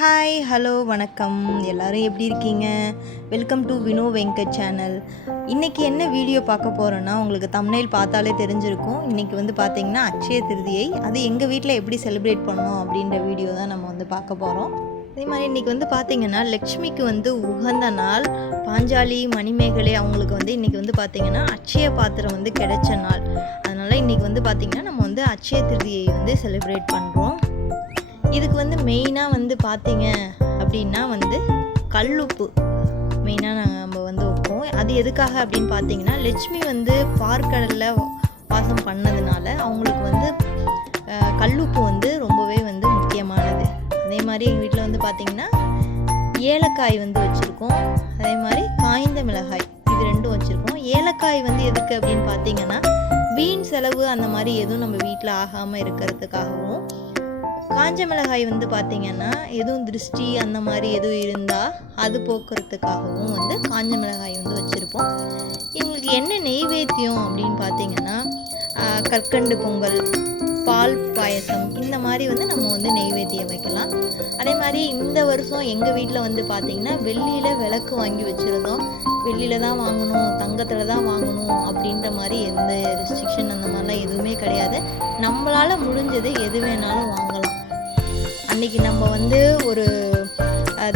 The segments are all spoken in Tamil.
ஹாய் ஹலோ வணக்கம், எல்லோரும் எப்படி இருக்கீங்க? Welcome to Vino Venkat channel. இன்றைக்கி என்ன வீடியோ பார்க்க போகிறோன்னா, உங்களுக்கு தம்ப்நெயில் பார்த்தாலே தெரிஞ்சிருக்கும். இன்றைக்கி பார்த்திங்கன்னா அக்ஷய திருதியை. அது எங்கள் வீட்டில் எப்படி செலிப்ரேட் பண்ணோம் அப்படின்ற வீடியோ தான் நம்ம பார்க்க போகிறோம். அதே மாதிரி இன்றைக்கி பார்த்திங்கன்னா லக்ஷ்மிக்கு உகந்த நாள். பாஞ்சாலி மணிமேகலை அவங்களுக்கு இன்றைக்கி பார்த்திங்கன்னா அக்ஷய பாத்திரம் கிடைச்ச நாள். அதனால் இன்றைக்கி பார்த்திங்கன்னா நம்ம அக்ஷய திருதியை செலிப்ரேட் பண்ணுறோம். இதுக்கு மெயினாக பார்த்தீங்க அப்படின்னா கல்லுப்பு மெயினாக நம்ம வைப்போம். அது எதுக்காக அப்படின்னு பார்த்தீங்கன்னா, லட்சுமி பார்க்கடலில் வாசம் பண்ணதுனால அவங்களுக்கு கல்லுப்பு ரொம்பவே முக்கியமானது. அதே மாதிரி எங்கள் வீட்டில் பார்த்தீங்கன்னா ஏலக்காய் வச்சுருக்கோம். அதே மாதிரி காய்ந்த மிளகாய், இது ரெண்டும் வச்சுருக்கோம். ஏலக்காய் எதுக்கு அப்படின்னு பார்த்தீங்கன்னா, வீண் செலவு அந்த மாதிரி எதுவும் நம்ம வீட்டில் ஆகாமல் இருக்கிறதுக்காகவும், காஞ்ச மிளகாய் பார்த்திங்கன்னா எதுவும் திருஷ்டி அந்த மாதிரி எதுவும் இருந்தால் அது போக்குறதுக்காகவும் காஞ்ச மிளகாய் வச்சுருப்போம். எங்களுக்கு என்ன நெய்வேத்தியம் அப்படின்னு பார்த்திங்கன்னா, கற்கண்டு பொங்கல், பால் பாயசம், இந்த மாதிரி நம்ம நெய்வேத்தியம் வைக்கலாம். அதே மாதிரி இந்த வருஷம் எங்கள் வீட்டில் பார்த்திங்கன்னா வெள்ளியில் விளக்கு வாங்கி வச்சுருந்தோம். வெள்ளியில் தான் வாங்கணும், தங்கத்தில் தான் வாங்கணும் அப்படின்ற மாதிரி எந்த ரெஸ்ட்ரிக்ஷன் அந்த மாதிரிலாம் எதுவுமே கிடையாது. நம்மளால் முடிஞ்சது எது வேணாலும் வாங்கலாம். அன்றைக்கி நம்ம ஒரு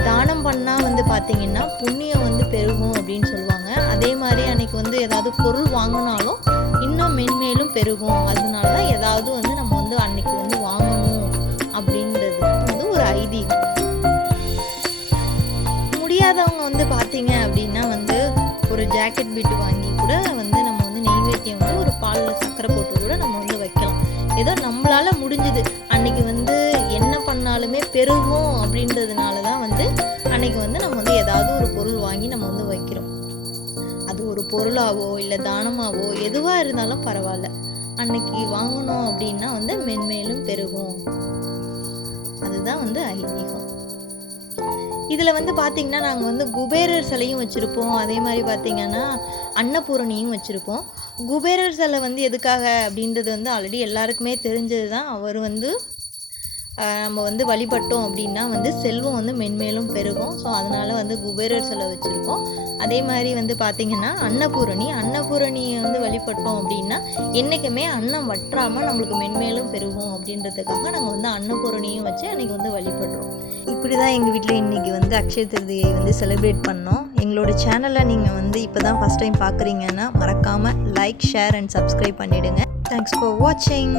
தானம் பண்ணால் பார்த்திங்கன்னா புண்ணியம் பெருகும் அப்படின்னு சொல்லுவாங்க. அதே மாதிரி அன்றைக்கி ஏதாவது பொருள் வாங்கினாலும் இன்னும் மென்மேலும் பெருகும். அதனால தான் ஏதாவது நம்ம அன்றைக்கி வாங்கணும் அப்படின்றது ஒரு ஐதீகம். முடியாதவங்க பார்த்திங்க அப்படின்னா ஒரு ஜாக்கெட் பிட்டு வாங்கி கூட நம்ம நெய்வேத்தியம் ஒரு பாலில் சர்க்கரை போட்டு கூட நம்ம வைக்கலாம். ஏதோ நம்மளால் முடிஞ்சது அன்றைக்கி என்ன பண்ணாலுமே பெருகும் அப்படின்றதுனால தான் அன்றைக்கி நம்ம ஏதாவது ஒரு பொருள் வாங்கி நம்ம வைக்கிறோம். அது ஒரு பொருளாவோ இல்லை தானமாவோ எதுவாக இருந்தாலும் பரவாயில்ல, அன்னைக்கு வாங்கணும் அப்படின்னா மென்மேலும் பெருகும். அதுதான் ஐதீகம். இதில் பார்த்திங்கன்னா நாங்கள் குபேரர் சிலையும் வச்சுருப்போம். அதே மாதிரி பார்த்திங்கன்னா அன்னபூரணியும் வச்சுருப்போம். குபேரர் சிலை எதுக்காக அப்படின்றது ஆல்ரெடி எல்லாருக்குமே தெரிஞ்சது தான். அவர் நம்ம வழிபட்டோம் அப்படின்னா செல்வம் மென்மேலும் பெருகும். ஸோ அதனால் குபேரர் சிலை வச்சுருக்கோம். அதே மாதிரி பார்த்திங்கன்னா அன்னபூரணியை வழிபட்டோம் அப்படின்னா என்றைக்குமே அன்னம் வற்றாமல் நம்மளுக்கு மென்மேலும் பெருகும் அப்படின்றதுக்காக நாங்கள் அன்னபூரணியும் வச்சு அன்றைக்கி வழிபடுறோம். இப்படி தான் எங்கள் வீட்டில் இன்றைக்கி அக்ஷய திருதியை செலிப்ரேட் பண்ணோம். எங்களோட சேனலை நீங்கள் இப்போ தான் ஃபஸ்ட் டைம் பார்க்குறீங்கன்னா மறக்காமல் லைக், ஷேர் அண்ட் சப்ஸ்கிரைப் பண்ணிவிடுங்க. தேங்க்ஸ் ஃபார் வாட்சிங்.